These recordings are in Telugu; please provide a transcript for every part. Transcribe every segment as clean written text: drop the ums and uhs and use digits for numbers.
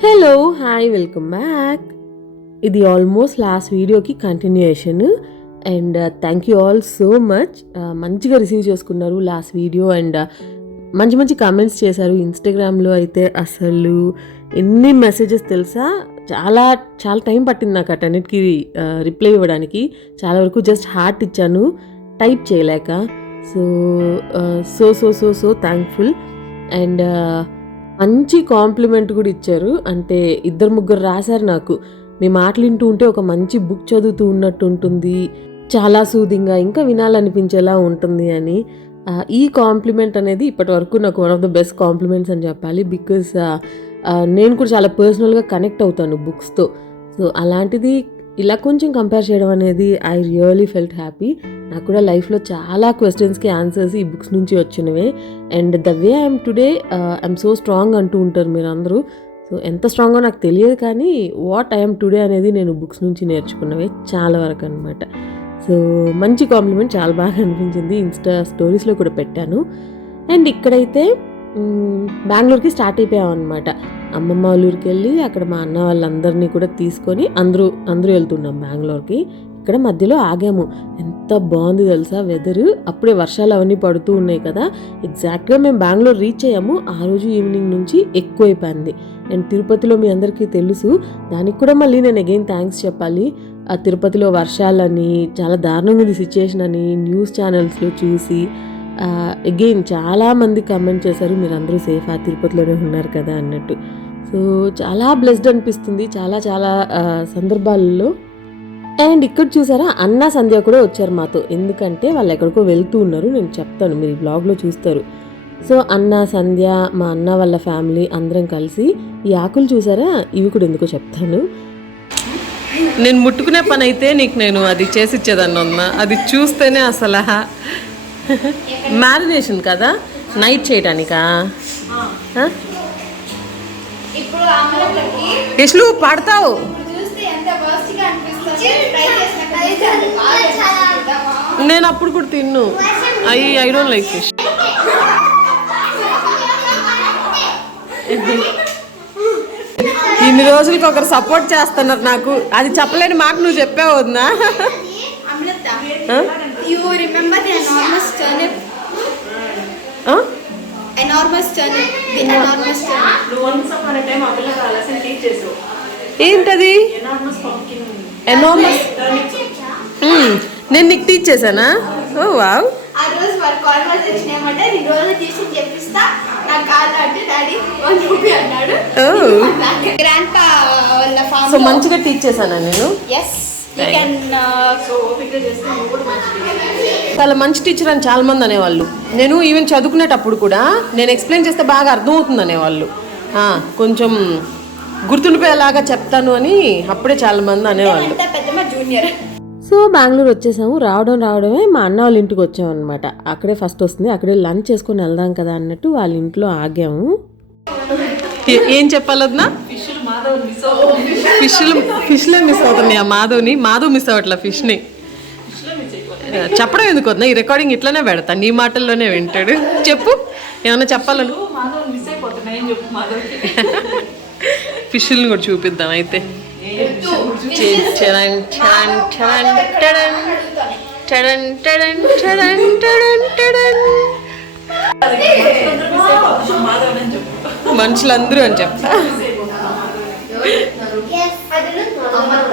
Hello hi welcome back. ఇది ఆల్మోస్ట్ లాస్ట్ వీడియోకి continuation and thank you all so much. మంచిగా రిసీవ్ చేసుకున్నారు లాస్ట్ వీడియో అండ్ మంచి మంచి కామెంట్స్ చేశారు. ఇన్స్టాగ్రామ్లో అయితే అసలు ఎన్ని మెసేజెస్ తెలుసా, చాలా చాలా టైం పట్టింది నాకు అటన్నిటికీ రిప్లై ఇవ్వడానికి. చాలా వరకు జస్ట్ హార్ట్ ఇచ్చాను టైప్ చేయలేక. So so so so so thankful. And మంచి కాంప్లిమెంట్ కూడా ఇచ్చారు. అంటే 2-3 రాశారు నాకు, మీ మాటలు వింటూ ఉంటే ఒక మంచి బుక్ చదువుతూ ఉన్నట్టు ఉంటుంది, చాలా సూదింగ్గా ఇంకా వినాలనిపించేలా ఉంటుంది అని. ఈ కాంప్లిమెంట్ అనేది ఇప్పటి వరకు నాకు one of the best compliments అని చెప్పాలి. బికాస్ నేను కూడా చాలా పర్సనల్గా కనెక్ట్ అవుతాను బుక్స్తో. సో అలాంటిది ఇలా కొంచెం కంపేర్ చేయడం అనేది ఐ రియలీ ఫెల్ట్ హ్యాపీ. నాకు కూడా లైఫ్లో చాలా క్వశ్చన్స్కి ఆన్సర్స్ ఈ బుక్స్ నుంచి వచ్చినవే. And the way I'm today I'm so strong అంటూ ఉంటారు మీరు అందరూ. సో ఎంత స్ట్రాంగో నాకు తెలియదు, కానీ వాట్ ఐఎమ్ టుడే అనేది నేను బుక్స్ నుంచి నేర్చుకున్నవే చాలా వరకు అనమాట. సో మంచి కాంప్లిమెంట్, చాలా బాగా అనిపించింది. ఇన్స్టా స్టోరీస్లో కూడా పెట్టాను. అండ్ ఇక్కడైతే బెంగళూరుకి స్టార్ట్ అయిపోయాం అనమాట. అమ్మమ్మ వాళ్ళ ఊరికి వెళ్ళి అక్కడ మా అన్న వాళ్ళందరినీ కూడా తీసుకొని అందరూ వెళ్తున్నాం బెంగళూరుకి. ఇక్కడ మధ్యలో ఆగాము. ఎంత బాగుంది తెలుసా వెదరు. అప్పుడే వర్షాలు అవన్నీ పడుతూ ఉన్నాయి కదా. ఎగ్జాక్ట్గా మేము బెంగళూరు రీచ్ అయ్యాము ఆ రోజు ఈవినింగ్ నుంచి ఎక్కువైపోయింది. అండ్ తిరుపతిలో మీ అందరికీ తెలుసు, దానికి కూడా మళ్ళీ నేను అగైన్ థ్యాంక్స్ చెప్పాలి. ఆ తిరుపతిలో వర్షాలని చాలా దారుణంగా ఉంది సిచ్యుయేషన్ అని న్యూస్ ఛానల్స్లో చూసి అగైన్ చాలామంది కమెంట్ చేశారు, మీరు అందరూ సేఫ్ తిరుపతిలోనే ఉన్నారు కదా అన్నట్టు. సో చాలా బ్లెస్డ్ అనిపిస్తుంది చాలా చాలా సందర్భాలలో. అండ్ ఇక్కడ చూసారా, అన్న సంధ్య కూడా వచ్చారు మాతో. ఎందుకంటే వాళ్ళు ఎక్కడికో వెళ్తూ ఉన్నారు, నేను చెప్తాను, మీరు ఈ బ్లాగ్లో చూస్తారు. సో అన్న సంధ్య మా అన్న వాళ్ళ ఫ్యామిలీ అందరం కలిసి ఈ ఆకులు చూసారా, ఇవి కూడా ఎందుకో చెప్తాను. నేను ముట్టుకునే పని అయితే నీకు నేను అది చేసి ఇచ్చేదాన్ని ఉన్నా, అది చూస్తేనే అసలు మ్యారినేషన్ కదా, నైట్ చేయటానికా? ఎస్లు పడతావు. నేను అప్పుడు కూడా తిన్ను. I don't like fish. ఇన్ని రోజులకి ఒకరు సపోర్ట్ చేస్తున్నారు నాకు, అది చెప్పలేని మాట నువ్వు చెప్పావు వద్దా? You remember the enormous turnip? Huh? Enormous turnip. The enormous turnip. Once upon a time, Abhila lesson teaches you. ఏంటది? Enormous pumpkin. ఎనార్మస్. నేను నీకు టీచ్ చేశానా? ఓ వావ్. ఆ రోజు వారి కాన్వర్సేషన్ ఏమంటే, నేను రోజు తీసి చెప్పిస్తా, నాకు కాదు అంటే డాడీ అని చెప్పి అన్నాడు. గ్రాండ్ పా వాళ్ళ ఫామ్. సో మంచిగా టీచ్ చేశానా నేను? ఎస్. చాలా మంచి టీచర్ అని చాలా మంది అనేవాళ్ళు. నేను ఈవెన్ చదువుకునేటప్పుడు కూడా నేను ఎక్స్ప్లెయిన్ చేస్తే బాగా అర్థమవుతుంది అనేవాళ్ళు. కొంచెం గుర్తుండిపోయేలాగా చెప్తాను అని అప్పుడే చాలా మంది అనేవాళ్ళు. జూనియర్. సో బెంగళూరు వచ్చేసాము. రావడమే మా అన్న వాళ్ళ ఇంటికి వచ్చాము అనమాట. అక్కడే ఫస్ట్ వస్తుంది, అక్కడే లంచ్ చేసుకొని వెళ్దాం కదా అన్నట్టు వాళ్ళ ఇంట్లో ఆగాము. ఏం చెప్పాలన్నా, ఫిష్లో మిస్ అవుతున్నాయి. మాధవ్ మిస్ అవ్వట్లా ఫిష్ని. చెప్పడం ఎందుకు వద్దా, ఈ రికార్డింగ్ ఇట్లానే పెడతా, నీ మాటల్లోనే వింటాడు. చెప్పు ఏమన్నా చెప్పాలను. ఫిష్ని కూడా చూపిద్దాం అయితే. మనుషులందరూ అని చెప్తా.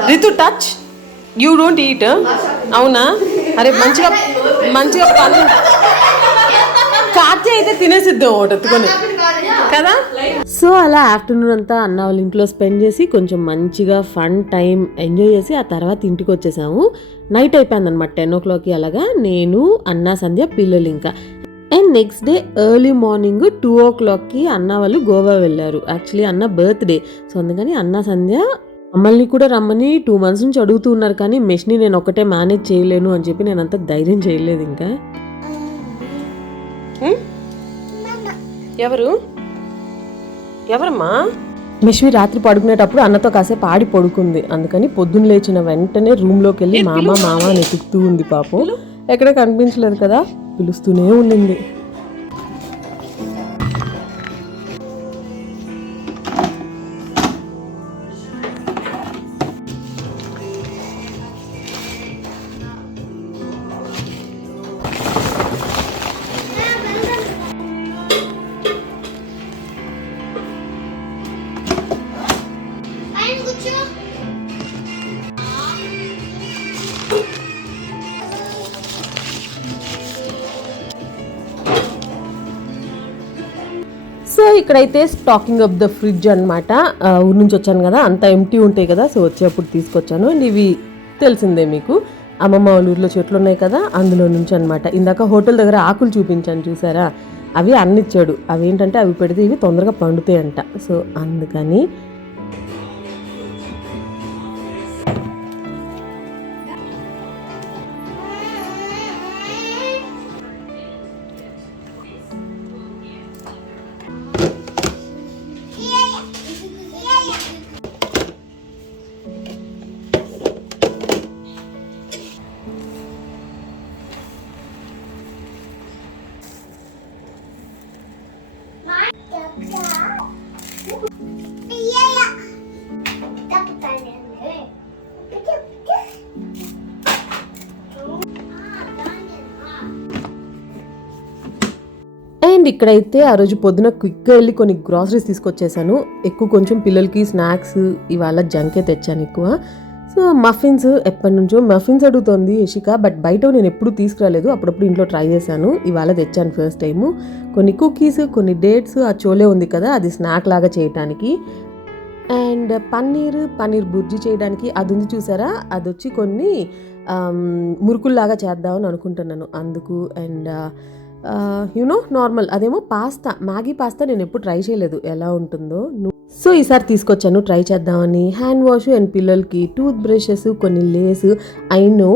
Ritu touch, you don't eat. అవునా? అరే మంచిగా పని కార్తీ అయితే తినేసిద్దాం ఒకటి ఎత్తుకొని కదా. సో అలా ఆఫ్టర్నూన్ అంతా అన్న వాళ్ళ ఇంట్లో స్పెండ్ చేసి కొంచెం మంచిగా ఫన్ టైం ఎంజాయ్ చేసి ఆ తర్వాత ఇంటికి వచ్చేసాము. నైట్ అయిపోయింది అనమాట, 10 o'clock అలాగా. నేను అన్న సంధ్య పిల్లలు ఇంకా. And next day early morning 2 o'clock అన్న వాళ్ళు గోవా వెళ్ళారు. యాక్చువల్లీ అన్న బర్త్డే. సో అందుకని అన్న సంధ్య మమ్మల్ని కూడా రమ్మని 2 months నుంచి అడుగుతూ ఉన్నారు, కానీ మెష్ని నేను ఒకటే మేనేజ్ చేయలేను అని చెప్పి నేను అంత ధైర్యం చేయలేదు. ఇంకా ఎవరమ్మా? మిష్మి రాత్రి పడుకునేటప్పుడు అన్నతో కాసేపు ఆడి పడుకుంది. అందుకని పొద్దున్న లేచిన వెంటనే రూమ్లోకి వెళ్ళి మామ అని ఎతుకుతూ ఉంది. పాపం ఎక్కడ కనిపించలేదు కదా, పిలుస్తూనే ఉండింది. సో ఇక్కడైతే స్టాకింగ్ అప్ ద ఫ్రిడ్జ్ అనమాట. ఊరి నుంచి వచ్చాను కదా, అంత ఎంటీ ఉంటాయి కదా, సో వచ్చేప్పుడు తీసుకొచ్చాను. అండ్ ఇవి తెలిసిందే మీకు, అమ్మమ్మ వాళ్ళ ఊర్లో చెట్లు ఉన్నాయి కదా, అందులో నుంచి అనమాట. ఇందాక హోటల్ దగ్గర ఆకులు చూపించాను చూసారా, అవి అన్నిచ్చాడు. అవి ఏంటంటే అవి పెడితే ఇవి తొందరగా పండుతాయంట, సో అందుకని. అండ్ ఇక్కడైతే ఆ రోజు పొద్దున క్విక్గా వెళ్ళి కొన్ని గ్రాసరీస్ తీసుకొచ్చేసాను. ఎక్కువ కొంచెం పిల్లలకి స్నాక్స్ ఇవాళ జంకే తెచ్చాను ఎక్కువ. సో మఫిన్స్, ఎప్పటి నుంచో మఫిన్స్ అడుగుతోంది యశిక, బట్ బయట నేను ఎప్పుడు తీసుకురాలేదు, అప్పుడప్పుడు ఇంట్లో ట్రై చేశాను. ఇవాళ తెచ్చాను ఫస్ట్ టైము. కొన్ని కుకీస్, కొన్ని డేట్స్, ఆ చోలే ఉంది కదా అది స్నాక్ లాగా చేయడానికి. అండ్ పన్నీర్ బుర్జీ చేయడానికి అది ఉంది చూసారా, అది వచ్చి కొన్ని మురుకుల్లాగా చేద్దామని అనుకుంటున్నాను అందుకు. అండ్ యూనో నార్మల్ అదేమో పాస్తా, మ్యాగీ పాస్తా నేను ఎప్పుడు ట్రై చేయలేదు ఎలా ఉంటుందో. సో ఈసారి తీసుకొచ్చాను ట్రై చేద్దామని. హ్యాండ్ వాష్ అండ్ పిల్లలకి టూత్ బ్రషెస్, కొన్ని లేస్. అయినో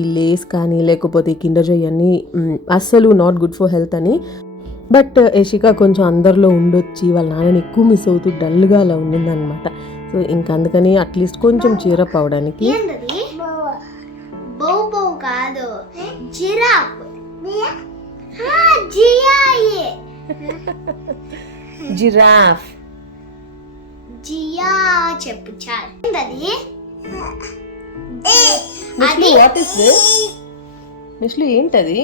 ఈ లేస్ కానీ లేకపోతే ఈ కిండర్ జాయ్ అన్నీ అస్సలు నాట్ గుడ్ ఫర్ హెల్త్ అని, బట్ యశిక కొంచెం అందరిలో ఉండొచ్చి వాళ్ళ నాన్నని ఎక్కువ మిస్ అవుతూ డల్గా అలా ఉండిందనమాట. సో ఇంక అందుకని అట్లీస్ట్ కొంచెం చీరప్ అవడానికి. జిరాఫ్ జియా చెప్పు చాలు. What is this? నిష్లు ఏంటది?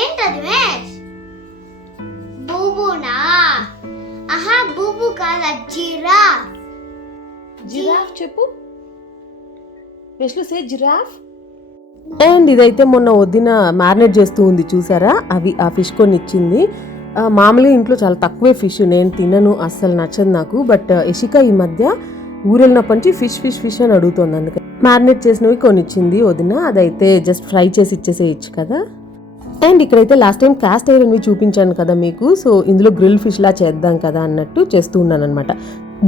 ఏంటది వేష్? బూబునా? ఆహా బూబు కాదా, జిరాఫ్. జిరాఫ్ చెప్పు. నిష్లు సే జిరాఫ్. అండ్ ఇదైతే మొన్న వదిన మ్యారినేట్ చేస్తూ ఉంది చూసారా, అవి ఆ ఫిష్ కొన్ని ఇచ్చింది. మామూలుగా ఇంట్లో చాలా తక్కువే ఫిష్, నేను తినను, అస్సలు నచ్చదు నాకు. బట్ యశిక ఈ మధ్య ఊరెళ్ళినప్పటి నుంచి ఫిష్ ఫిష్ ఫిష్ అని అడుగుతుంది, అందుకని మ్యారినేట్ చేసినవి కొన్ని ఇచ్చింది వదిన. అదైతే జస్ట్ ఫ్రై చేసి ఇచ్చేసేయచ్చు కదా. అండ్ ఇక్కడైతే లాస్ట్ టైం క్యాస్ట్ ఐరన్వి చూపించాను కదా మీకు, సో ఇందులో గ్రిల్ ఫిష్లా చేద్దాం కదా అన్నట్టు చేస్తూ ఉన్నాను అనమాట.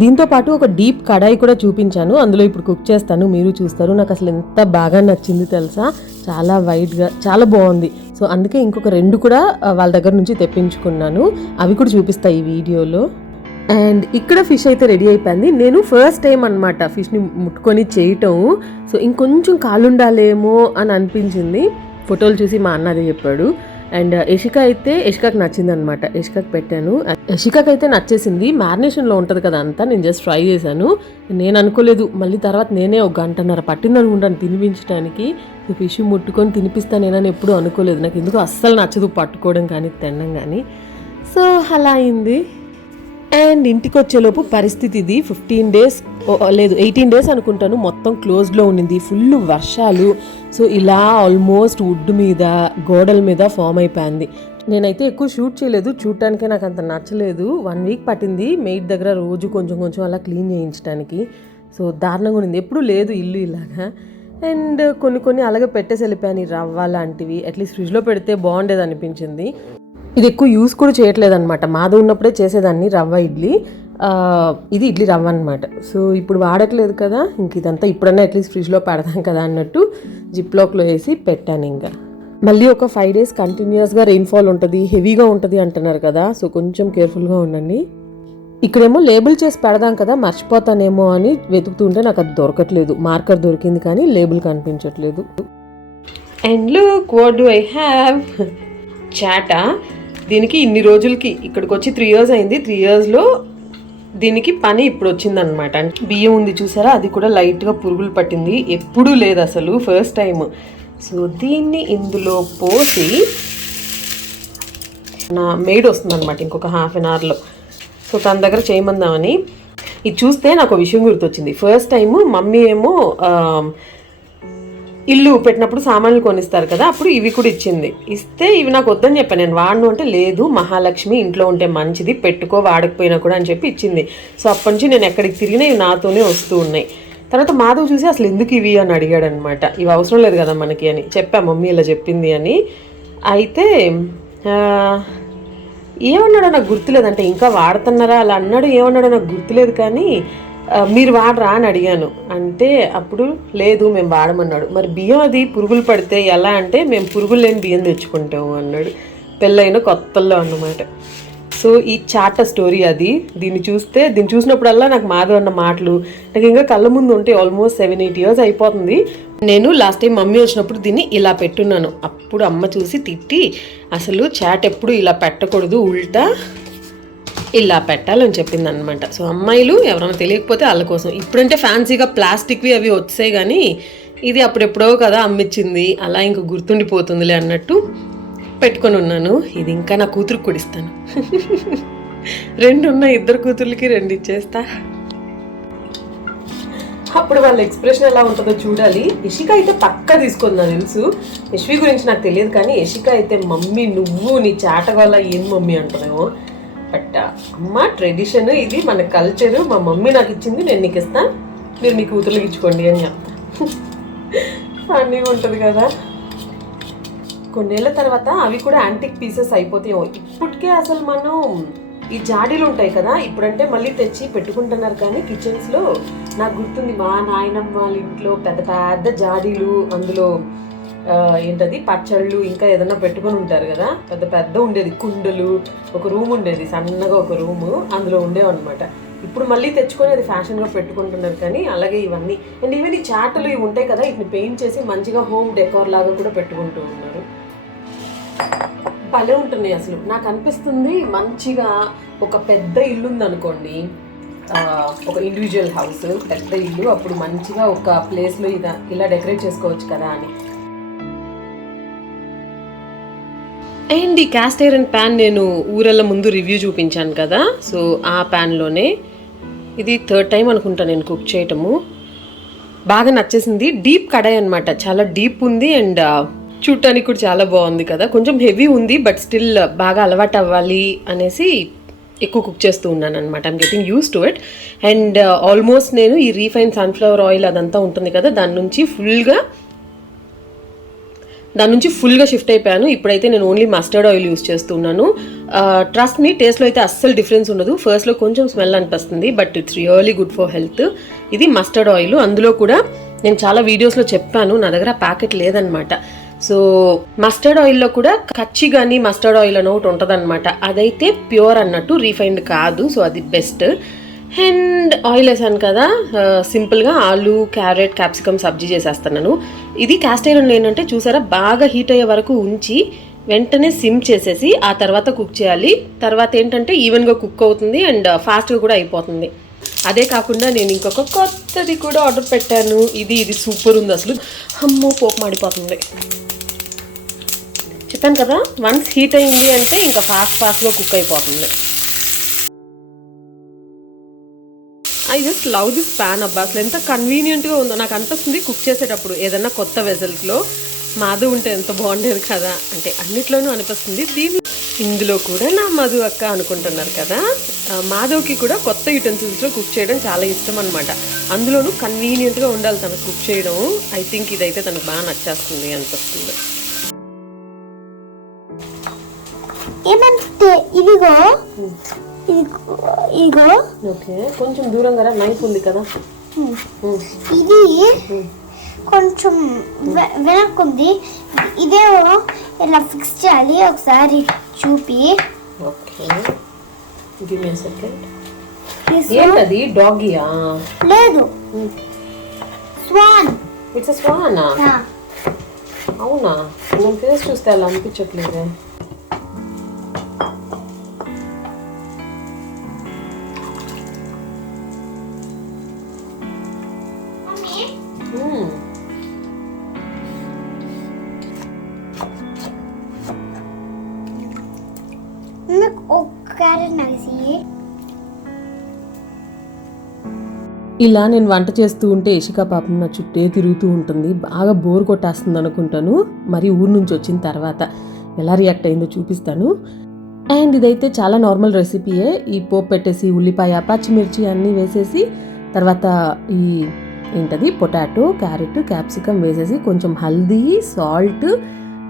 దీంతో పాటు ఒక డీప్ కడాయి కూడా చూపించాను, అందులో ఇప్పుడు కుక్ చేస్తాను, మీరు చూస్తారు. నాకు అసలు ఎంత బాగా నచ్చింది తెలుసా, చాలా వైడ్గా చాలా బాగుంది. సో అందుకే ఇంకొక 2 కూడా వాళ్ళ దగ్గర నుంచి తెప్పించుకున్నాను, అవి కూడా చూపిస్తాయి ఈ వీడియోలో. అండ్ ఇక్కడ ఫిష్ అయితే రెడీ అయిపోయింది. నేను ఫస్ట్ టైం అనమాట ఫిష్ని ముట్టుకొని చేయటం, సో ఇంకొంచెం కాలుండాలేమో అని అనిపించింది. ఫోటోలు చూసి మా అన్న అదే చెప్పాడు. అండ్ యశికకి నచ్చింది అనమాట, యశికకి పెట్టాను. యశికకి అయితే నచ్చేసింది. మ్యారినేషన్లో ఉంటుంది కదా అంతా, నేను జస్ట్ ఫ్రై చేశాను. నేను అనుకోలేదు, మళ్ళీ తర్వాత నేనే 1 గంటన్నర పట్టింది అనుకుంటాను తినిపించడానికి. ఫిష్ ముట్టుకొని తినిపిస్తానేనని ఎప్పుడూ అనుకోలేదు. నాకు ఎందుకు అస్సలు నచ్చదు పట్టుకోవడం కానీ తినడం కానీ. సో అలా అయింది. అండ్ ఇంటికి వచ్చేలోపు పరిస్థితి ఇది. 15 days లేదు 18 days అనుకుంటాను మొత్తం క్లోజ్డ్లో ఉండింది, ఫుల్ వర్షాలు. సో ఇలా ఆల్మోస్ట్ వుడ్ మీద గోడల మీద ఫామ్ అయిపోయింది. నేనైతే ఎక్కువ షూట్ చేయలేదు, చూడటానికే నాకు అంత నచ్చలేదు. 1 week పట్టింది మెయిడ్ దగ్గర రోజు కొంచెం కొంచెం అలా క్లీన్ చేయించడానికి. సో దారుణంగా ఉండింది, ఎప్పుడూ లేదు ఇల్లు ఇలాగా. అండ్ కొన్ని అలాగే పెట్టేసి వెళ్ళిపోయాను, రవ్వ లాంటివి. అట్లీస్ట్ ఫ్రిడ్జ్లో పెడితే బాగుండేది అనిపించింది. ఇది ఎక్కువ యూస్ కూడా చేయట్లేదు అనమాట, మాది ఉన్నప్పుడే చేసేదాన్ని రవ్వ ఇడ్లీ. ఇది ఇడ్లీ రవ్వ అనమాట. సో ఇప్పుడు వాడట్లేదు కదా, ఇంక ఇదంతా ఇప్పుడన్నా అట్లీస్ట్ ఫ్రిడ్జ్లో పెడతాం కదా అన్నట్టు జిప్లాక్లో వేసి పెట్టాను. ఇంకా మళ్ళీ ఒక 5 days కంటిన్యూస్గా రెయిన్ఫాల్ ఉంటుంది, హెవీగా ఉంటుంది అంటున్నారు కదా, సో కొంచెం కేర్ఫుల్గా ఉండండి. ఇక్కడేమో లేబుల్ చేసి పెడదాం కదా, మర్చిపోతానేమో అని వెతుకుతుంటే నాకు అది దొరకట్లేదు. మార్కర్ దొరికింది కానీ లేబుల్ కనిపించట్లేదు. And look what do I have, చాటా. దీనికి ఇన్ని రోజులకి ఇక్కడికి వచ్చి 3 years అయింది. 3 yearsలో దీనికి పని ఇప్పుడు వచ్చిందనమాట. అంటే బియ్యం ఉంది చూసారా, అది కూడా లైట్గా పురుగులు పట్టింది, ఎప్పుడూ లేదు అసలు, ఫస్ట్ టైం. సో దీన్ని ఇందులో పోసి నా మెయిడ్ వస్తుంది అనమాట ఇంకొక 1/2 hourలో. సో తన దగ్గర చేయమందామని. ఇది చూస్తే నాకు ఒక విషయం గుర్తొచ్చింది. ఫస్ట్ టైం మమ్మీ ఏమో ఇల్లు పెట్టినప్పుడు సామాన్లు కొనిస్తారు కదా, అప్పుడు ఇవి కూడా ఇస్తే ఇవి నాకు వద్దని చెప్పాను. నేను వాడను అంటే లేదు, మహాలక్ష్మి ఇంట్లో ఉంటే మంచిది, పెట్టుకో వాడకపోయినా కూడా అని చెప్పి ఇచ్చింది. సో అప్పటి నుంచి నేను ఎక్కడికి తిరిగినా ఇవి నాతోనే వస్తూ ఉన్నాయి. తర్వాత మాధవ్ చూసి అసలు ఎందుకు ఇవి అని అడిగాడు అనమాట. ఇవి అవసరం లేదు కదా మనకి అని చెప్పా, మమ్మీ ఇలా చెప్పింది అని. అయితే ఏమన్నాడో నాకు గుర్తులేదు, అంటే ఇంకా వాడుతున్నారా అలా అన్నాడు, ఏమన్నాడో నాకు గుర్తులేదు. కానీ మీరు వాడరా అని అడిగాను, అంటే అప్పుడు లేదు మేము వాడమన్నాడు. మరి బియ్యం అది పురుగులు పడితే ఎలా అంటే మేము పురుగులు లేని బియ్యం తెచ్చుకుంటాము అన్నాడు. పెళ్ళైన కొత్తల్లో అన్నమాట. సో ఈ చాట స్టోరీ అది. దీన్ని చూసినప్పుడల్లా నాకు మాధవ్ అన్న మాటలు నాకు ఇంకా కళ్ళ ముందు ఉంటే ఆల్మోస్ట్ 7-8 years అయిపోతుంది. నేను లాస్ట్ టైం మమ్మీ వచ్చినప్పుడు దీన్ని ఇలా పెట్టున్నాను. అప్పుడు అమ్మ చూసి తిట్టి అసలు చాట్ ఎప్పుడు ఇలా పెట్టకూడదు, ఉల్టా ఇలా పెట్టాలని చెప్పింది అనమాట. సో అమ్మాయిలు ఎవరైనా తెలియకపోతే వాళ్ళ కోసం. ఇప్పుడంటే ఫ్యాన్సీగా ప్లాస్టిక్వి అవి వచ్చాయి, కానీ ఇది అప్పుడెప్పుడో కదా అమ్మిచ్చింది, అలా ఇంక గుర్తుండిపోతుందిలే అన్నట్టు పెట్టుకొని ఉన్నాను. ఇది ఇంకా నా కూతురుకి కూడా ఇస్తాను. 2 ఉన్నాయి, 2 కూతుర్లకి 2 ఇచ్చేస్తా. అప్పుడు వాళ్ళ ఎక్స్ప్రెషన్ ఎలా ఉంటుందో చూడాలి. యశిక అయితే పక్కా తీసుకుంది, నాకు తెలుసు. యశ్వి గురించి నాకు తెలియదు, కానీ యశిక అయితే మమ్మీ నువ్వు నీ చాట వల్ల ఏం మమ్మీ అంటున్నామో. బట్ అమ్మ ట్రెడిషన్, ఇది మన కల్చరు, మా మమ్మీ నాకు ఇచ్చింది, నేను నీకు ఇస్తాను, మీరు మీ కూతుర్లకి ఇచ్చుకోండి అని చెప్తా. ఫన్నీగా ఉంటుంది కదా. కొన్నేళ్ల తర్వాత అవి కూడా యాంటిక్ పీసెస్ అయిపోతాయేమో. ఇప్పటికే అసలు మనం ఈ జాడీలు ఉంటాయి కదా, ఇప్పుడంటే మళ్ళీ తెచ్చి పెట్టుకుంటున్నారు, కానీ కిచెన్స్లో నాకు గుర్తుంది మా నాయనమ్మ వాళ్ళ ఇంట్లో పెద్ద పెద్ద జాడీలు, అందులో ఏంటది పచ్చళ్ళు ఇంకా ఏదన్నా పెట్టుకొని ఉంటారు కదా, పెద్ద పెద్ద ఉండేది కుండలు. ఒక రూమ్ ఉండేది, సన్నగా ఒక రూము, అందులో ఉండేవన్నమాట. ఇప్పుడు మళ్ళీ తెచ్చుకొని అది ఫ్యాషన్గా పెట్టుకుంటున్నారు. కానీ అలాగే ఇవన్నీ అండ్ ఈవెన్ ఈ చాటలు ఇవి ఉంటాయి కదా, వీటిని పెయింట్ చేసి మంచిగా హోమ్ డెకోర్ లాగా కూడా పెట్టుకుంటూ ఉన్నారు. భలే ఉంటున్నాయి అసలు. నాకు అనిపిస్తుంది మంచిగా ఒక పెద్ద ఇల్లు ఉందనుకోండి, ఒక ఇండివిజువల్ హౌస్, పెద్ద ఇల్లు, అప్పుడు మంచిగా ఒక ప్లేస్లో ఇలా డెకరేట్ చేసుకోవచ్చు కదా అని. అండ్ ఈ క్యాస్ట్ ఐరన్ ప్యాన్ నేను ఊరల్ల ముందు రివ్యూ చూపించాను కదా, సో ఆ ప్యాన్లోనే ఇది 3rd టైం అనుకుంటా నేను కుక్ చేయటము. బాగా నచ్చేసింది. డీప్ కడాయి అనమాట, చాలా డీప్ ఉంది అండ్ చూడటానికి కూడా చాలా బాగుంది కదా. కొంచెం హెవీ ఉంది, బట్ స్టిల్ బాగా అలవాటు అవ్వాలి అనేసి ఎక్కువ కుక్ చేస్తూ ఉన్నాను అనమాట. I'm getting use to it. And almost నేను ఈ రీఫైన్ సన్ఫ్లవర్ ఆయిల్ అదంతా ఉంటుంది కదా, దాని నుంచి ఫుల్గా షిఫ్ట్ అయిపోయాను. ఇప్పుడైతే నేను ఓన్లీ మస్టర్డ్ ఆయిల్ యూస్ చేస్తున్నాను. ట్రస్ట్ మీ, టేస్ట్లో అయితే అస్సలు డిఫరెన్స్ ఉండదు. ఫస్ట్లో కొంచెం స్మెల్ అనిపిస్తుంది, but it's really good for health. ఇది మస్టర్డ్ ఆయిల్. అందులో కూడా నేను చాలా వీడియోస్లో చెప్పాను, నా దగ్గర ప్యాకెట్ లేదనమాట. సో మస్టర్డ్ ఆయిల్లో కూడా కచ్చి కానీ మస్టర్డ్ ఆయిల్ అని ఒకటి ఉంటుంది అనమాట, అదైతే ప్యూర్ అన్నట్టు, రీఫైన్డ్ కాదు. సో అది బెస్ట్. అండ్ ఆయిల్ వేసాను కదా, సింపుల్గా ఆలు, క్యారెట్, క్యాప్సికమ్ సబ్జీ చేసేస్తున్నాను. ఇది క్యాస్ట్ ఐరన్ ఏంటంటే చూసారా, బాగా హీట్ అయ్యే వరకు ఉంచి వెంటనే సిమ్ చేసేసి ఆ తర్వాత కుక్ చేయాలి. తర్వాత ఏంటంటే ఈవెన్గా కుక్ అవుతుంది అండ్ ఫాస్ట్గా కూడా అయిపోతుంది. అదే కాకుండా నేను ఇంకొక కొత్తది కూడా ఆర్డర్ పెట్టాను. ఇది సూపర్ ఉంది అసలు. అమ్మో పోపు మాడిపోతుంది. చెప్పాను కదా, వన్స్ హీట్ అయింది అంటే ఇంకా ఫాస్ట్గా కుక్ అయిపోతుంది. I just love this pan. అబ్బా అసలు ఎంత కన్వీనియంట్గా ఉందో. నాకు అనిపిస్తుంది కుక్ చేసేటప్పుడు ఏదన్నా కొత్త వెజల్స్లో మధు ఉంటే ఎంత బాగుండేది కదా, అంటే అన్నిట్లోనూ అనిపిస్తుంది. ఇందులో కూడా నా మధు అక్క అనుకుంటున్నారు కదా, మాధవ్కి కూడా కొత్త యూటెన్సిల్స్లో కుక్ చేయడం చాలా ఇష్టం అనమాట. అందులోనూ కన్వీనియంట్గా ఉండాలి తనకు కుక్ చేయడం. ఐ థింక్ ఇదైతే తనకు బాగా నచ్చేస్తుంది అనిపిస్తుంది. ఏమంటే ఇదిగో ఓకే, కొంచెం దూరంగా రా, నైఫ్ ఉంది కదా. ఇది కొంచెం వెనక్కుంది, ఇదేమో ఇలా ఫిక్స్ చేయాలి. ఒకసారి చూపి. Okay, give me second. ఏంటది, డాగియా? లేదు, స్వాన్. It's Tswana? అవునా, నేను ఫేస్ చూస్తే అలా అనిపించట్లేదే. ఒక క్యారెట్ నగిసి ఇలా నేను వంట చేస్తూ ఉంటే ఇషిక పాపం నా చుట్టే తిరుగుతూ ఉంటుంది. బాగా బోర్ కొట్టేస్తుంది అనుకుంటాను. మరి ఊరు నుంచి వచ్చిన తర్వాత ఎలా రియాక్ట్ అయిందో చూపిస్తాను. అండ్ ఇదైతే చాలా నార్మల్ రెసిపీయే. ఈ పోపు పెట్టేసి ఉల్లిపాయ, పచ్చిమిర్చి అన్నీ వేసేసి తర్వాత ఈ పొటాటో, క్యారెట్, క్యాప్సికమ్ వేసేసి కొంచెం హల్దీ, సాల్ట్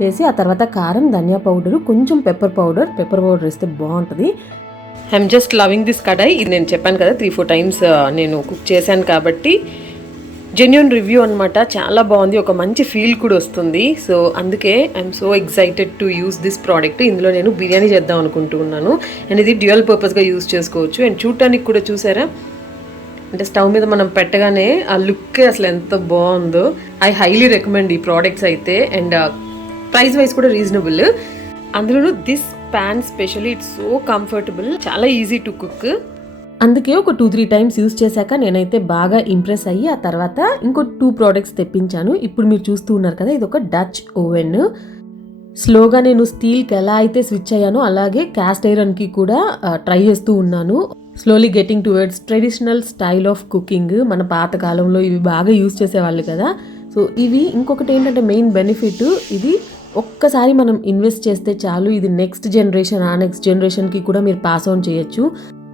వేసి ఆ తర్వాత కారం, ధనియా పౌడరు, కొంచెం పెప్పర్ పౌడర్ వేస్తే బాగుంటుంది. ఐఎమ్ జస్ట్ లవింగ్ దిస్ కడాయి. ఇది నేను చెప్పాను కదా 3-4 టైమ్స్ నేను కుక్ చేశాను కాబట్టి జెన్యూన్ రివ్యూ అనమాట. చాలా బాగుంది, ఒక మంచి ఫీల్ కూడా వస్తుంది. సో అందుకే I'm so excited to use this product. ఇందులో నేను బిర్యానీ చేద్దాం అనుకుంటున్నాను. అండ్ ఇది డ్యూయల్ పర్పస్గా యూస్ చేసుకోవచ్చు. అండ్ చూడటానికి కూడా చూసారా, అంటే స్టవ్ మీద మనం పెట్టగానే ఆ లుక్ అసలు ఎంత బాగుందో. ఐ హైలీ రికమెండ్ ఈ ప్రోడక్ట్స్ అయితే. అండ్ ప్రైస్ వైజ్ కూడా రీజనబుల్. అందులోనూ this pan specially it's so comfortable, చాలా ఈజీ టు కుక్. అందుకే ఒక 2-3 టైమ్స్ యూస్ చేశాక నేనైతే బాగా ఇంప్రెస్ అయ్యి ఆ తర్వాత ఇంకో 2 ప్రోడక్ట్స్ తెప్పించాను. ఇప్పుడు మీరు చూస్తూ ఉన్నారు కదా, ఇది ఒక డచ్ ఓవెన్. స్లోగా నేను స్టీల్కి ఎలా అయితే స్విచ్ అయ్యానో అలాగే క్యాస్ట్ ఐరన్కి కూడా ట్రై చేస్తూ ఉన్నాను. Slowly getting towards traditional style of cooking. మన పాత కాలంలో ఇవి బాగా యూస్ చేసేవాళ్ళు కదా. సో ఇవి ఇంకొకటి ఏంటంటే మెయిన్ బెనిఫిట్, ఇది ఒక్కసారి మనం ఇన్వెస్ట్ చేస్తే చాలు, ఇది నెక్స్ట్ జనరేషన్కి కూడా మీరు పాస్ ఆన్ చేయొచ్చు.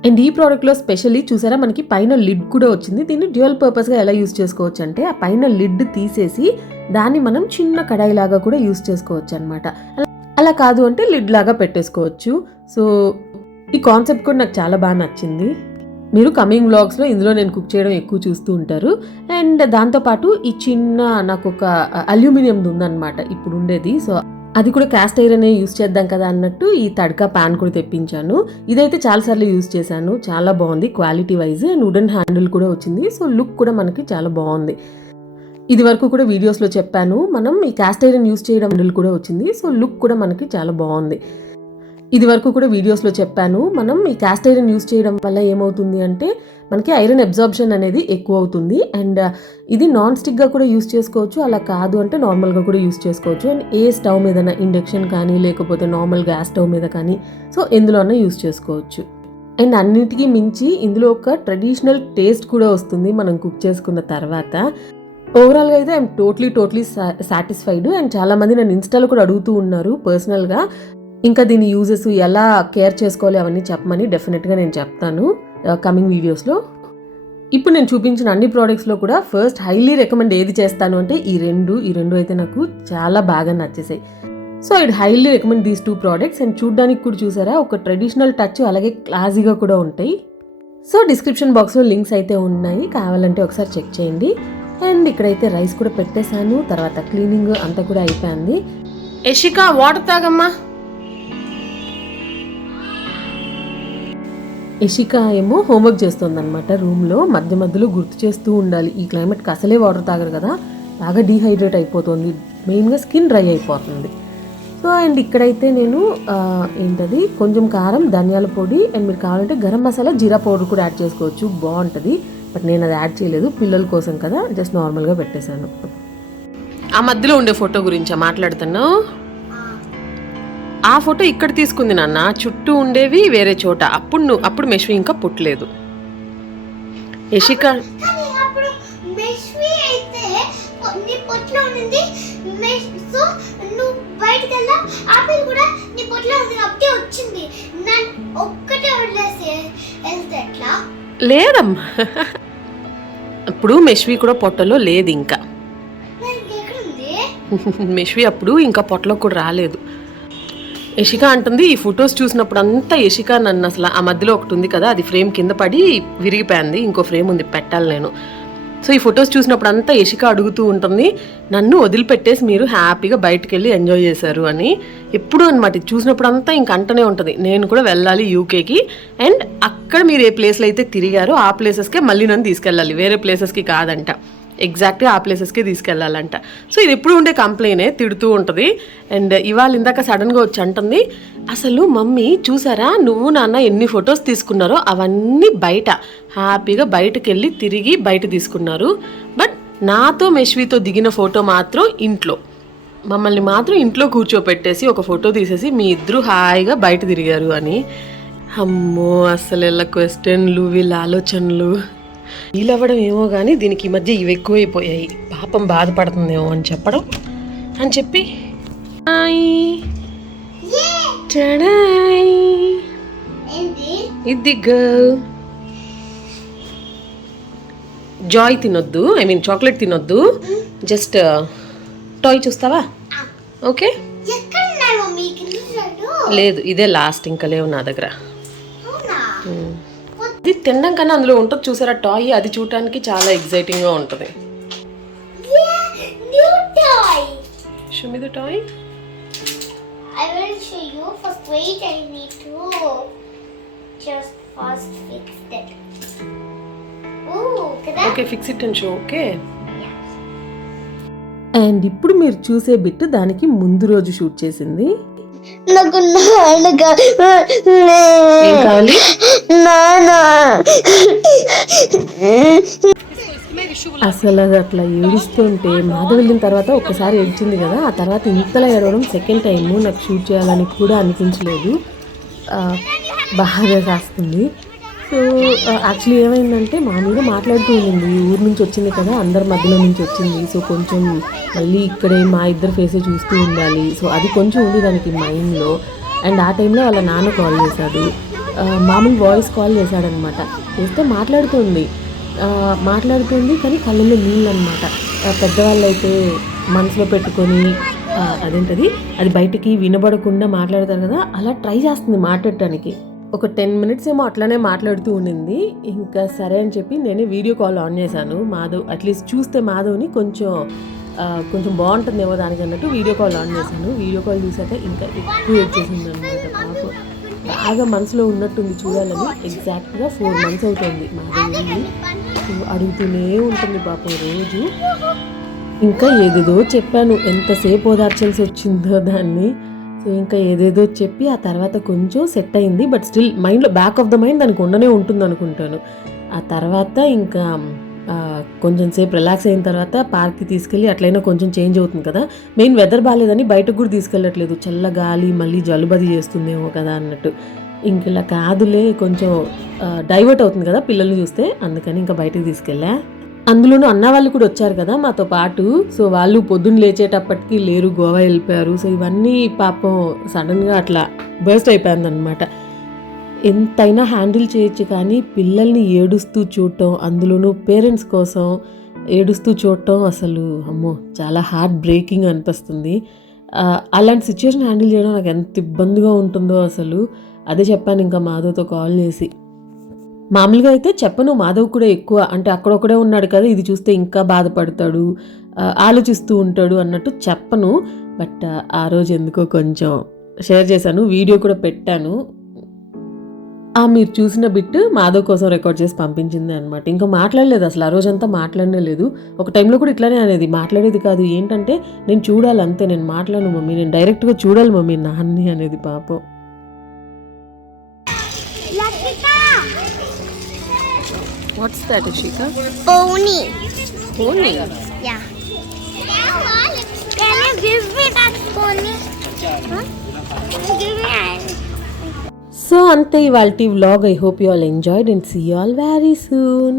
అండ్ ఈ ప్రోడక్ట్లో స్పెషల్లీ చూసారా, మనకి పైన లిడ్ కూడా వచ్చింది. దీన్ని డ్యూయల్ పర్పస్గా ఎలా యూస్ చేసుకోవచ్చు అంటే, ఆ పైన లిడ్ తీసేసి దాన్ని మనం చిన్న కడాయి లాగా కూడా యూస్ చేసుకోవచ్చు అనమాట. అలా కాదు అంటే లిడ్ లాగా పెట్టేసుకోవచ్చు. సో ఈ కాన్సెప్ట్ కూడా నాకు చాలా బాగా నచ్చింది. మీరు కమింగ్ వ్లాగ్స్లో ఇందులో నేను కుక్ చేయడం ఎక్కువ చూస్తూ ఉంటారు. అండ్ దాంతోపాటు ఈ చిన్న నాకు ఒక అల్యూమినియం ఉందన్నమాట ఇప్పుడు ఉండేది. సో అది కూడా క్యాస్ట్ ఐరన్ యూస్ చేద్దాం కదా అన్నట్టు ఈ తడకా ప్యాన్ కూడా తెప్పించాను. ఇదైతే చాలాసార్లు యూస్ చేశాను, చాలా బాగుంది quality wise. And wooden handle కూడా వచ్చింది. సో లుక్ కూడా మనకి చాలా బాగుంది. ఇది వరకు కూడా వీడియోస్లో చెప్పాను, మనం ఈ క్యాస్ట్ ఐరన్ యూస్ చేయడం హ్యాండిల్ కూడా వచ్చింది. సో లుక్ కూడా మనకి చాలా బాగుంది. ఇది వరకు కూడా వీడియోస్లో చెప్పాను, మనం ఈ క్యాస్ట్ ఐరన్ యూస్ చేయడం వల్ల ఏమవుతుంది అంటే మనకి ఐరన్ అబ్జార్ప్షన్ అనేది ఎక్కువ అవుతుంది. అండ్ ఇది నాన్ స్టిక్గా కూడా యూస్ చేసుకోవచ్చు, అలా కాదు అంటే నార్మల్గా కూడా యూస్ చేసుకోవచ్చు. అండ్ ఏ స్టవ్ మీదైనా, ఇండక్షన్ కానీ లేకపోతే నార్మల్ గ్యాస్ స్టవ్ మీద కానీ, సో ఎందులోనైనా యూస్ చేసుకోవచ్చు. అండ్ అన్నిటికీ మించి ఇందులో ఒక ట్రెడిషనల్ టేస్ట్ కూడా వస్తుంది మనం కుక్ చేసుకున్న తర్వాత. ఓవరాల్గా అయితే ఐఎమ్ టోట్లీ సాటిస్ఫైడ్. అండ్ చాలామంది నన్ను ఇన్స్టాలో కూడా అడుగుతూ ఉన్నారు పర్సనల్గా, ఇంకా దీని యూజెస్ ఎలా కేర్ చేసుకోవాలి అవన్నీ చెప్పమని. డెఫినెట్గా నేను చెప్తాను కమింగ్ వీడియోస్లో. ఇప్పుడు నేను చూపించిన అన్ని ప్రోడక్ట్స్లో కూడా ఫస్ట్ హైలీ రికమెండ్ ఏది చేస్తాను అంటే ఈ రెండు అయితే నాకు చాలా బాగా నచ్చేసాయి. So I highly recommend these 2 products. అండ్ చూడడానికి కూడా చూసారా, ఒక ట్రెడిషనల్ టచ్ అలాగే క్లాసీగా కూడా ఉంటాయి. సో డిస్క్రిప్షన్ బాక్స్లో లింక్స్ అయితే ఉన్నాయి, కావాలంటే ఒకసారి చెక్ చేయండి. అండ్ ఇక్కడైతే రైస్ కూడా పెట్టేశాను, తర్వాత క్లీనింగ్ అంతా కూడా అయిపోయింది. యశిక వాటర్ తాగమ్మా. యశిక ఏమో హోంవర్క్ చేస్తుంది అనమాట రూమ్లో. మధ్యలో గుర్తు చేస్తూ ఉండాలి, ఈ క్లైమేట్కి అసలే వాటర్ తాగరు కదా, బాగా డీహైడ్రేట్ అయిపోతుంది, మెయిన్గా స్కిన్ డ్రై అయిపోతుంది. సో అండ్ ఇక్కడైతే నేను కొంచెం కారం, ధనియాల పొడి, అండ్ మీరు కావాలంటే గరం మసాలా, జీరా పౌడర్ కూడా యాడ్ చేసుకోవచ్చు, బాగుంటుంది. బట్ నేను అది యాడ్ చేయలేదు, పిల్లల కోసం కదా, జస్ట్ నార్మల్గా పెట్టేశాను. ఆ మధ్యలో ఉండే ఫోటో గురించి మాట్లాడుతున్నావు. ఆ ఫోటో ఇక్కడ తీసుకుంది నాన్న, చుట్టూ ఉండేవి వేరే చోట. అప్పుడు మెష్వి ఇంకా పుట్టలేదు. యశిక లేదమ్మా, అప్పుడు మెష్వి కూడా పొట్టలో లేదు. ఇంకా మెష్వి అప్పుడు ఇంకా పొట్టలో కూడా రాలేదు. యశిక అంటుంది, ఈ ఫొటోస్ చూసినప్పుడు అంతా యశిక నన్ను అసలు ఆ మధ్యలో ఒకటి ఉంది కదా, అది ఫ్రేమ్ కింద పడి విరిగిపోయింది, ఇంకో ఫ్రేమ్ ఉంది పెట్టాలి నేను. సో ఈ ఫొటోస్ చూసినప్పుడు అంతా యశిక అడుగుతూ ఉంటుంది, నన్ను వదిలిపెట్టేసి మీరు హ్యాపీగా బయటకు వెళ్ళి ఎంజాయ్ చేశారు అని. ఎప్పుడు అనమాట చూసినప్పుడు అంతా ఇంక అంటనే ఉంటుంది, నేను కూడా వెళ్ళాలి యూకేకి, అండ్ అక్కడ మీరు ఏ ప్లేస్లో అయితే తిరిగారో ఆ ప్లేసెస్కే మళ్ళీ నన్ను తీసుకెళ్ళాలి, వేరే ప్లేసెస్కి కాదంట. ఎగ్జాక్ట్గా ఆ ప్లేసెస్కే తీసుకెళ్ళాలంట. సో ఇది ఎప్పుడు ఉండే కంప్లైనే, తిడుతూ ఉంటుంది. అండ్ ఇవాళ ఇందాక సడన్గా వచ్చి అంటుంది, అసలు మమ్మీ చూసారా నువ్వు నాన్న ఎన్ని ఫొటోస్ తీసుకున్నారో అవన్నీ బయట హ్యాపీగా బయటకు వెళ్ళి తిరిగి బయట తీసుకున్నారు, బట్ నాతో మెష్వితో దిగిన ఫోటో మాత్రం ఇంట్లో, మమ్మల్ని మాత్రం ఇంట్లో కూర్చోపెట్టేసి ఒక ఫోటో తీసేసి మీ ఇద్దరు హాయిగా బయట తిరిగారు అని. అమ్మో అసలు ఇలా క్వశ్చన్లు, వీళ్ళ ఆలోచనలు. ఫీల్ అవ్వడం ఏమో కానీ దీనికి ఈ మధ్య ఇవి ఎక్కువైపోయాయి. పాపం బాధపడుతుందేమో అని చెప్పడం అని చెప్పి ఇది గర్ల్ జాయ్ తినొద్దు, ఐ మీన్ చాక్లెట్ తినొద్దు, జస్ట్ టాయ్ చూస్తావా? ఓకే లేదు ఇదే లాస్ట్, ఇంకా లేవు నా దగ్గర. ఇది తినడం కన్నా అందులో ఉంటుంది చూసారా టాయ్, అది చూడటానికి చాలా ఎగ్జైటింగ్గా ఉంటుంది. Show me the toy. I will show you. First, wait. I need to just first fix it. Ooh, kada? Okay, fix it and show. Okay. And ఇప్పుడు మీరు చూసే బిట్ దానికి ముందు రోజు షూట్ చేసింది. నాకు నాన్నగా ఏం కావాలి? నానా అసలు అది అట్లా ఏడుస్తుంటే మాధవ్ వెళ్ళిన తర్వాత ఒక్కసారి ఏడ్చింది కదా, ఆ తర్వాత ఇంతలా ఏడవడం సెకండ్ టైము నాకు షూట్ చేయాలని కూడా అనిపించలేదు. బాగా కాస్తుంది. సో యాక్చువల్లీ ఏమైందంటే మామూలుగా మాట్లాడుతూ ఉండింది, ఊరు నుంచి వచ్చింది కదా, అందరి మధ్యలో నుంచి వచ్చింది. సో కొంచెం మళ్ళీ ఇక్కడే మా ఇద్దరు ఫేసే చూస్తూ ఉండాలి. సో అది కొంచెం ఉంది దానికి మైండ్లో. అండ్ ఆ టైంలో వాళ్ళ నాన్న కాల్ చేశాడు, మామూలు వాయిస్ కాల్ చేశాడనమాట. చేస్తే మాట్లాడుతుంది కానీ కళ్ళల్లో నీళ్ళు అనమాట. పెద్దవాళ్ళు అయితే మనసులో పెట్టుకొని అదేంటది అది బయటికి వినబడకుండా మాట్లాడతారు కదా, అలా ట్రై చేస్తుంది మాట్లాడటానికి. ఒక 10 minutes ఏమో అట్లానే మాట్లాడుతూ ఉండింది. ఇంకా సరే అని చెప్పి నేనే వీడియో కాల్ ఆన్ చేశాను. మాధవ్ అట్లీస్ట్ చూస్తే మాధవ్ని కొంచెం బాగుంటుందేమో దానికి అన్నట్టు వీడియో కాల్ ఆన్ చేశాను. వీడియో కాల్ చూసాక ఇంకా ఎక్కువ వచ్చేసింది అనమాట. పాపం బాగా మనసులో ఉన్నట్టుంది చూడాలని. ఎగ్జాక్ట్గా 4 months అవుతుంది మాధవ్ని. అడుగుతూనే ఉంటుంది పాపం రోజు. ఇంకా ఏదేదో చెప్పాను, ఎంతసేపు ఓదార్చాల్సి వచ్చిందో దాన్ని. సో ఇంకా ఏదేదో చెప్పి ఆ తర్వాత కొంచెం సెట్ అయింది. బట్ స్టిల్ మైండ్లో బ్యాక్ ఆఫ్ ద మైండ్ దానికి ఉండనే ఉంటుంది అనుకుంటాను. ఆ తర్వాత ఇంకా కొంచెం సేపు రిలాక్స్ అయిన తర్వాత పార్క్కి తీసుకెళ్ళి అట్లయినా కొంచెం చేంజ్ అవుతుంది కదా. మెయిన్ వెదర్ బాగాలేదని బయటకు కూడా తీసుకెళ్ళట్లేదు, చల్ల గాలి మళ్ళీ జలుబది చేస్తుందేమో కదా అన్నట్టు. ఇంక ఇలా కాదులే కొంచెం డైవర్ట్ అవుతుంది కదా పిల్లల్ని చూస్తే, అందుకని ఇంకా బయటకు తీసుకెళ్ళా. అందులోనూ అన్న వాళ్ళు కూడా వచ్చారు కదా మాతో పాటు. సో వాళ్ళు పొద్దున్న లేచేటప్పటికి లేరు, గోవా వెళ్ళిపోయారు. సో ఇవన్నీ పాపం సడన్గా అట్లా బర్స్ట్ అయిపోయింది అనమాట. ఎంతైనా హ్యాండిల్ చేయొచ్చు కానీ పిల్లల్ని ఏడుస్తూ చూడటం, అందులోనూ పేరెంట్స్ కోసం ఏడుస్తూ చూడటం అసలు అమ్మో చాలా హార్ట్ బ్రేకింగ్ అనిపిస్తుంది. అలాంటి సిచ్యువేషన్ హ్యాండిల్ చేయడం నాకు ఎంత ఇబ్బందిగా ఉంటుందో అసలు. అదే చెప్పాను ఇంకా మాధవ్తో కాల్ చేసి. మామూలుగా అయితే చెప్పను, మాధవ్ కూడా ఎక్కువ అంటే అక్కడొక్కడే ఉన్నాడు కదా, ఇది చూస్తే ఇంకా బాధపడతాడు, ఆలోచిస్తూ ఉంటాడు అన్నట్టు చెప్పను. బట్ ఆ రోజు ఎందుకో కొంచెం షేర్ చేశాను, వీడియో కూడా పెట్టాను. మీరు చూసిన బిట్ మాధవ్ కోసం రికార్డ్ చేసి పంపించింది అనమాట. ఇంకా మాట్లాడలేదు అసలు, ఆ రోజంతా మాట్లాడనే లేదు. ఒక టైంలో కూడా ఇట్లానే అనేది, మాట్లాడేది కాదు, ఏంటంటే నేను చూడాలి అంతే, నేను మాట్లాడను మమ్మీ, నేను డైరెక్ట్గా చూడాలి మమ్మీ నాన్ని అనేది పాపం. What's that, Ashika? Pony. Pony? Yeah. Can you give me that pony? Huh? Give me that. So, ante ivalti vlog. I hope you all enjoyed and see you all very soon.